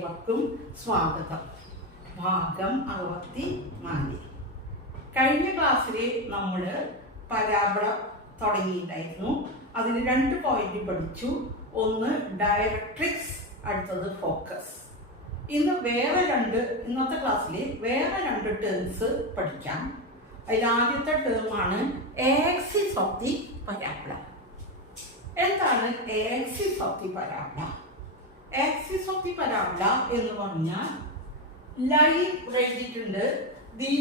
ഏവർക്കും സ്വാഗതം. ഭാഗം 64. കഴിഞ്ഞ ക്ലാസ്സിൽ നമ്മൾ പരാബള തുടങ്ങിയിട്ടുണ്ടായിരുന്നു. അതിന് 2 പോയിന്റ് പഠിച്ചു. ഒന്ന് ഡയറക്ട്രിക്സ്, അടുത്തത് ഫോക്കസ്. ഇന്നത്തെ ക്ലാസ്സിൽ വേറെ 2 ടേംസ് പഠിക്കാം. അതിൽ ആദ്യത്തെ ടേമാണ് ആക്സിസ് ഓഫ് ദി പരാബള. എന്താണ് axis of the parabola? Axis of the parabola എന്ന് പറഞ്ഞാൽ ലൈൻ എഴുതിയിട്ടുണ്ട്. The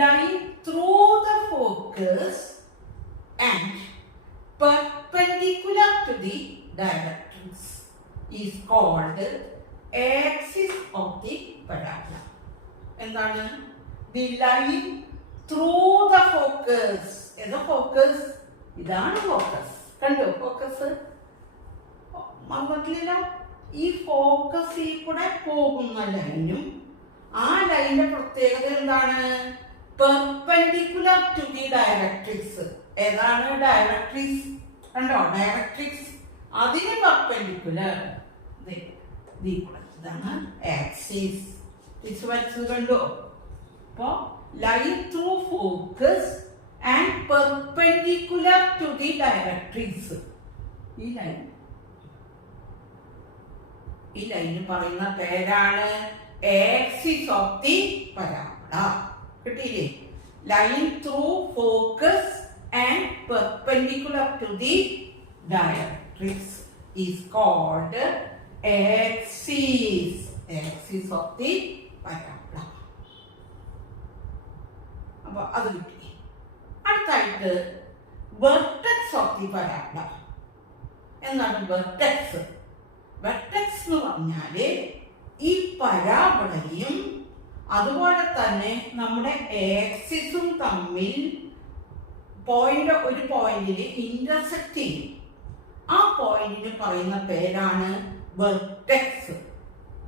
line through the focus and perpendicular to the directrix is called axis of the parabola. എന്താണ്? The line through the focus. ഏതാ focus? ഇതാണ് focus. കണ്ടോ focus? മറന്നിട്ടില്ല. ഈ ഫോക്കസിൽ കൂടെ പോകുന്ന ലൈനും ആ ലൈനിന്റെ പ്രത്യേകത എന്താണ്? Perpendicular to the directrix. ഏതാണ് ഡയറക്ട്രിക്സ്? കണ്ടോ ഡയറക്ട്രിക്സ്, അതിന് പെർപെൻഡിക്കുലർ. ഇതാണ് ആക്സിസ്. വരച്ചത് കണ്ടോ? അപ്പോ line through focus and perpendicular to the directrix. ഈ ലൈന് പറയുന്ന പേരാണ് ആക്സിസ് ഓഫ് ദി പരാബോള. കിട്ടിയില്ലേ? Line through focus and perpendicular to the directrix is called axis of the parabola. അപ്പോൾ അത് കിട്ടി. അടുത്തായിട്ട് വെർട്ടെക്സ് ഓഫ് ദി പരാബോള. എന്താണ് വെർട്ടെക്സ്? വെർട്ടെക്സ് എന്ന് പറഞ്ഞാൽ ഈ പരാബോളയും അതുപോലെ തന്നെ നമ്മുടെ ആക്സിസും തമ്മിൽ ഒരു പോയിന്റിൽ ഇന്റർസെക്ട് ചെയ്യും. ആ പോയിന്റിന് പറയുന്ന പേരാണ് വെർട്ടെക്സ്.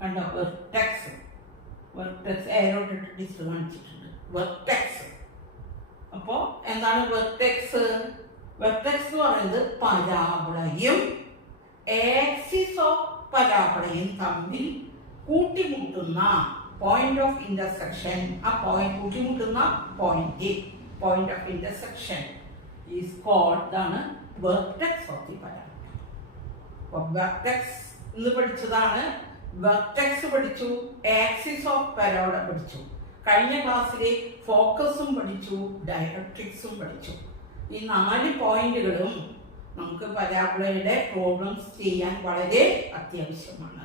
കണ്ടോ വെർട്ടെക്സ്? ഏറോട്ടിട്ട് കാണിച്ചിട്ടുണ്ട് വെർട്ടെക്സ്. അപ്പോ എന്താണ് വെർട്ടെക്സ്? വെർട്ടെക്സ് എന്ന് പറയുന്നത് പരാബോളയും ആക്സിസ് ഓഫ് പരാബോളയും തമ്മിൽ കൂട്ടിമുട്ടുന്ന പോയിന്റ് ഓഫ് ഇന്റർസെക്ഷൻ. ആ point കൂട്ടിമുട്ടുന്ന point of intersection is called the vertex of the parabola. Vertex എന്ന് പഠിച്ചതാണ്. വെർട്ടെക്സ് പഠിച്ചു, ആക്സിസ് ഓഫ് പരാബോള പഠിച്ചു. കഴിഞ്ഞ ക്ലാസ്സിൽ ഫോക്കസും പഠിച്ചു, ഡയറക്ട്രിക്സും പഠിച്ചു. ഈ 4 പോയിന്റുകളും നമുക്ക് പരാബോളയുടെ പ്രോബ്ലംസ് ചെയ്യാൻ വളരെ അത്യാവശ്യമാണ്.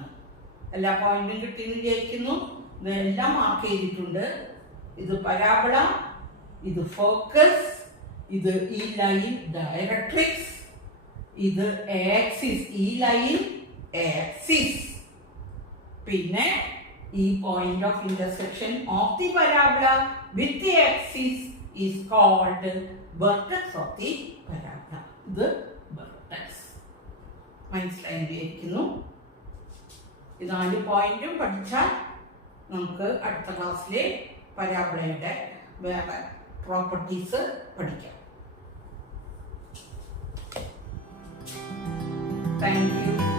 എല്ലാ പോയിന്റും കിട്ടിയെന്ന് വിചാരിക്കുന്നു. ഇതെല്ലാം മാർക്ക് ചെയ്തിട്ടുണ്ട്. ഇത് പരാബോള, ഇത് ഫോക്കസ്, ഇത് ഈ ലൈൻ ഡയറക്ട്രിക്സ്, ഇത് ആക്സിസ്, ഈ ലൈൻ ആക്സിസ്, പിന്നെ ഈ point of intersection of the parabola with the axis is called vertex of the parabola. ഇത് വെർട്ടെക്സ്. മനസ്സിലായിരിക്കുന്നു. ഈ 4 പോയിന്റും പഠിച്ചാൽ നമുക്ക് അടുത്ത ക്ലാസ്സിലെ പരാബോളയുടെ വേറെ പ്രോപ്പർട്ടീസ് പഠിക്കാം. Thank you.